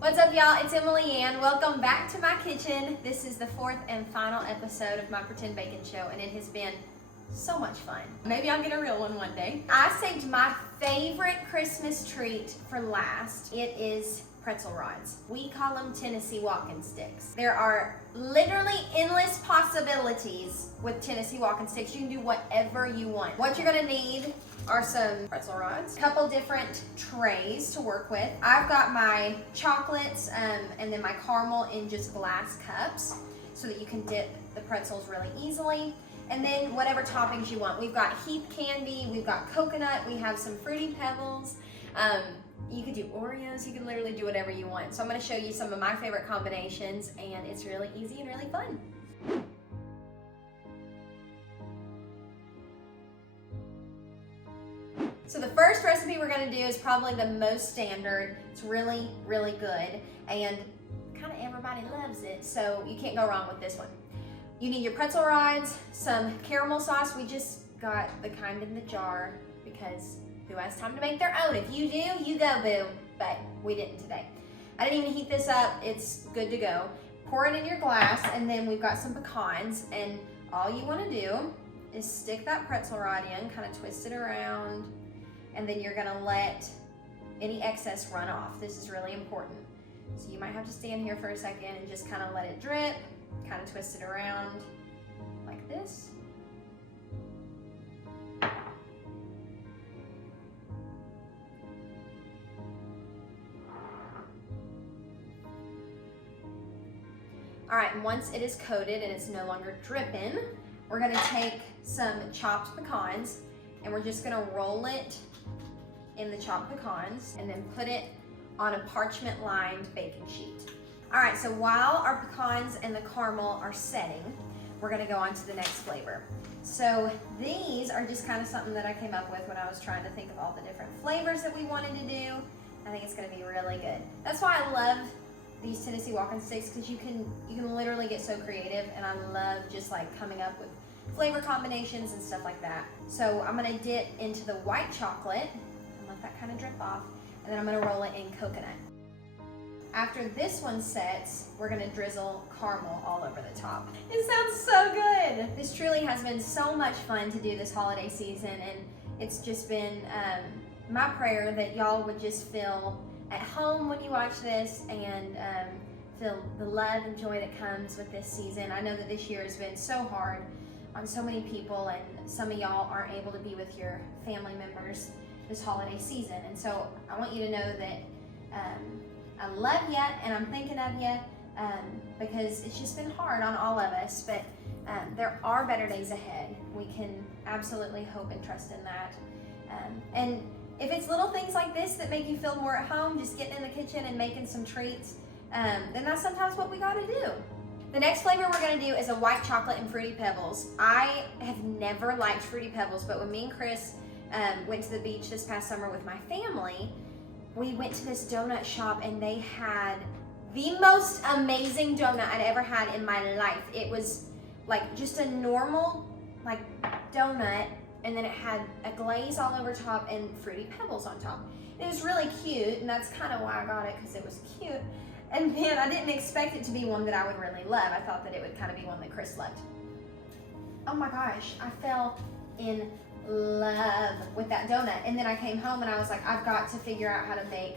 What's up, y'all? It's Emily Ann. Welcome back to my kitchen. This is the fourth and final episode of my Pretend Bacon show, and it has been so much fun. Maybe I'll get a real one day. I saved my favorite Christmas treat for last. It is Pretzel Rods. We call them Tennessee walking sticks. There are literally endless possibilities with Tennessee walking sticks. You can do whatever you want. What you're gonna need are some pretzel rods, a couple different trays to work with. I've got my chocolates and then my caramel in just glass cups so that you can dip the pretzels really easily. And then whatever toppings you want. We've got Heath candy, we've got coconut, we have some Fruity Pebbles. You could do Oreos, you can literally do whatever you want. So I'm gonna show you some of my favorite combinations, and it's really easy and really fun. So the first recipe we're gonna do is probably the most standard. It's really, really good, and kind of everybody loves it, so you can't go wrong with this one. You need your pretzel rods, some caramel sauce. We just got the kind in the jar because who has time to make their own? If you do, you go boo, but we didn't today. I didn't even heat this up, it's good to go. Pour it in your glass, and then we've got some pecans, and all you wanna do is stick that pretzel rod in, kind of twist it around, and then you're gonna let any excess run off. This is really important. So you might have to stand here for a second and just kind of let it drip, kind of twist it around like this. All right, and once it is coated and it's no longer dripping, we're gonna take some chopped pecans and we're just gonna roll it in the chopped pecans and then put it on a parchment lined baking sheet. All right, so while our pecans and the caramel are setting, we're gonna go on to the next flavor. So these are just kind of something that I came up with when I was trying to think of all the different flavors that we wanted to do. I think it's gonna be really good. That's why I love these Tennessee walking sticks, because you can literally get so creative, and I love just like coming up with flavor combinations and stuff like that. So I'm gonna dip into the white chocolate and let that kind of drip off, and then I'm gonna roll it in coconut. After this one sets, we're gonna drizzle caramel all over the top. It sounds so good. This truly has been so much fun to do this holiday season, and it's just been my prayer that y'all would just feel at home when you watch this and feel the love and joy that comes with this season. I know that this year has been so hard on so many people, and some of y'all aren't able to be with your family members this holiday season. And so I want you to know that I love you and I'm thinking of you because it's just been hard on all of us, but there are better days ahead. We can absolutely hope and trust in that. And if it's little things like this that make you feel more at home, just getting in the kitchen and making some treats, then that's sometimes what we gotta do. The next flavor we're gonna do is a white chocolate and Fruity Pebbles. I have never liked Fruity Pebbles, but when me and Chris went to the beach this past summer with my family, we went to this donut shop and they had the most amazing donut I'd ever had in my life. It was like just a normal like donut, and then it had a glaze all over top and Fruity Pebbles on top. It was really cute, and that's kind of why I got it, because it was cute. And man, I didn't expect it to be one that I would really love. I thought that it would kind of be one that Chris loved. Oh my gosh, I fell in love with that donut. And then I came home and I was like, I've got to figure out how to make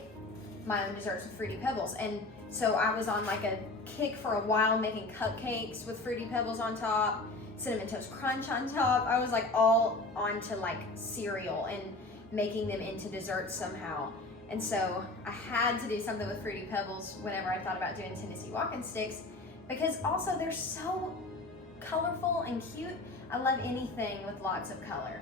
my own desserts with Fruity Pebbles. And so I was on like a kick for a while, making cupcakes with Fruity Pebbles on top, Cinnamon Toast Crunch on top. I was like all onto like cereal and making them into desserts somehow. And so I had to do something with Fruity Pebbles whenever I thought about doing Tennessee walking sticks, because also they're so colorful and cute. I love anything with lots of color.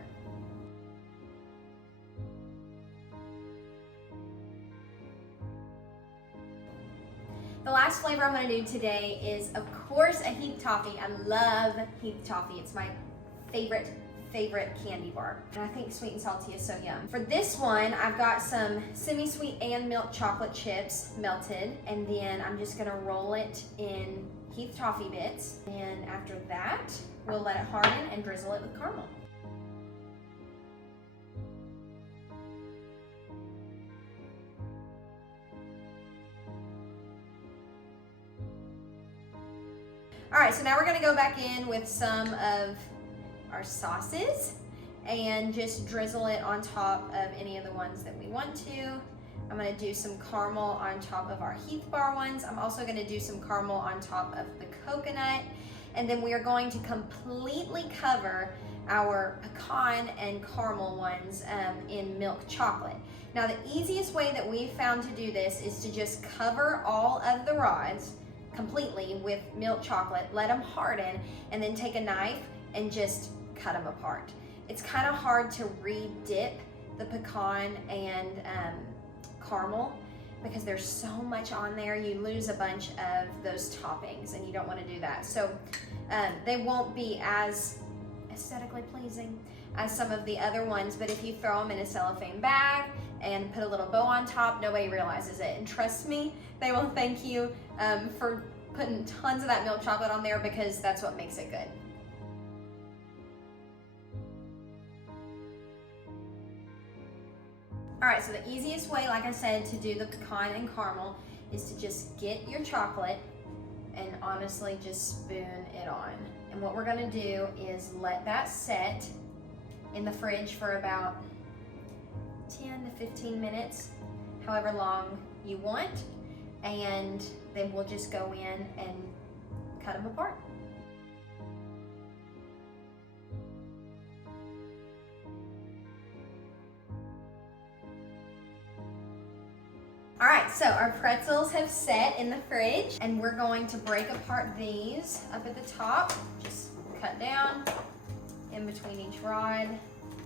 The last flavor I'm gonna do today is, of course, a Heath Toffee. I love Heath Toffee. It's my favorite candy bar. And I think sweet and salty is so yum. For this one, I've got some semi-sweet and milk chocolate chips melted, and then I'm just gonna roll it in Heath Toffee bits. And after that, we'll let it harden and drizzle it with caramel. All right, so now we're gonna go back in with some of our sauces and just drizzle it on top of any of the ones that we want to. I'm gonna do some caramel on top of our Heath Bar ones. I'm also gonna do some caramel on top of the coconut. And then we are going to completely cover our pecan and caramel ones in milk chocolate. Now the easiest way that we've found to do this is to just cover all of the rods completely with milk chocolate, let them harden, and then take a knife and just cut them apart. It's kind of hard to re-dip the pecan and caramel because there's so much on there. You lose a bunch of those toppings and you don't want to do that. So they won't be as aesthetically pleasing as some of the other ones, but if you throw them in a cellophane bag and put a little bow on top, nobody realizes it. And trust me, they will thank you for putting tons of that milk chocolate on there because that's what makes it good. All right, so the easiest way, like I said, to do the pecan and caramel is to just get your chocolate and honestly just spoon it on. And what we're gonna do is let that set in the fridge for about 10 to 15 minutes, however long you want, and then we'll just go in and cut them apart. All right, so our pretzels have set in the fridge and we're going to break apart these up at the top. Just cut down in between each rod.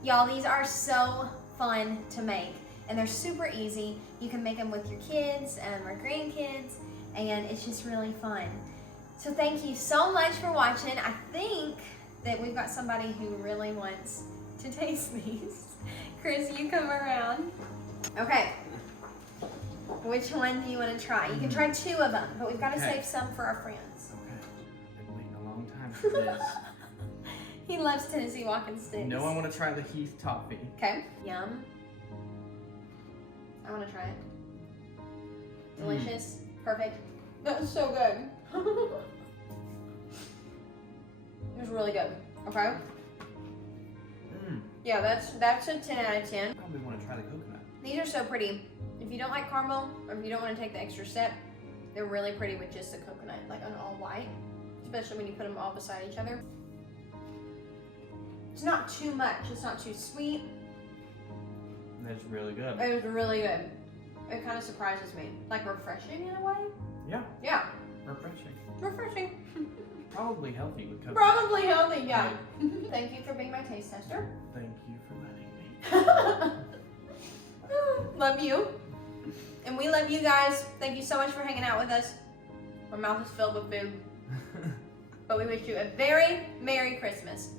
Y'all, these are so fun to make and they're super easy. You can make them with your kids or grandkids and it's just really fun. So thank you so much for watching. I think that we've got somebody who really wants to taste these. Chris, you come around. Okay. Which one do you want to try? You can try 2 of them, but we've got to save some for our friends. Okay. I've been waiting a long time for this. He loves Tennessee walking sticks. No, I want to try the Heath toffee. Okay. Yum. I want to try it. Delicious. Perfect. That was so good. It was really good. Okay. Yeah, that's a 10 out of 10. I probably want to try the coconut. These are so pretty. If you don't like caramel, or if you don't want to take the extra step, they're really pretty with just the coconut, like on all white, especially when you put them all beside each other. It's not too much, it's not too sweet. That's really good. It was really good. It kind of surprises me. Like refreshing in a way. Yeah. Yeah. Refreshing. Refreshing. Probably healthy with coconut. Probably healthy, yeah. Thank you for being my taste tester. Thank you for letting me. Love you. And we love you guys. Thank you so much for hanging out with us. My mouth is filled with food. But we wish you a very Merry Christmas.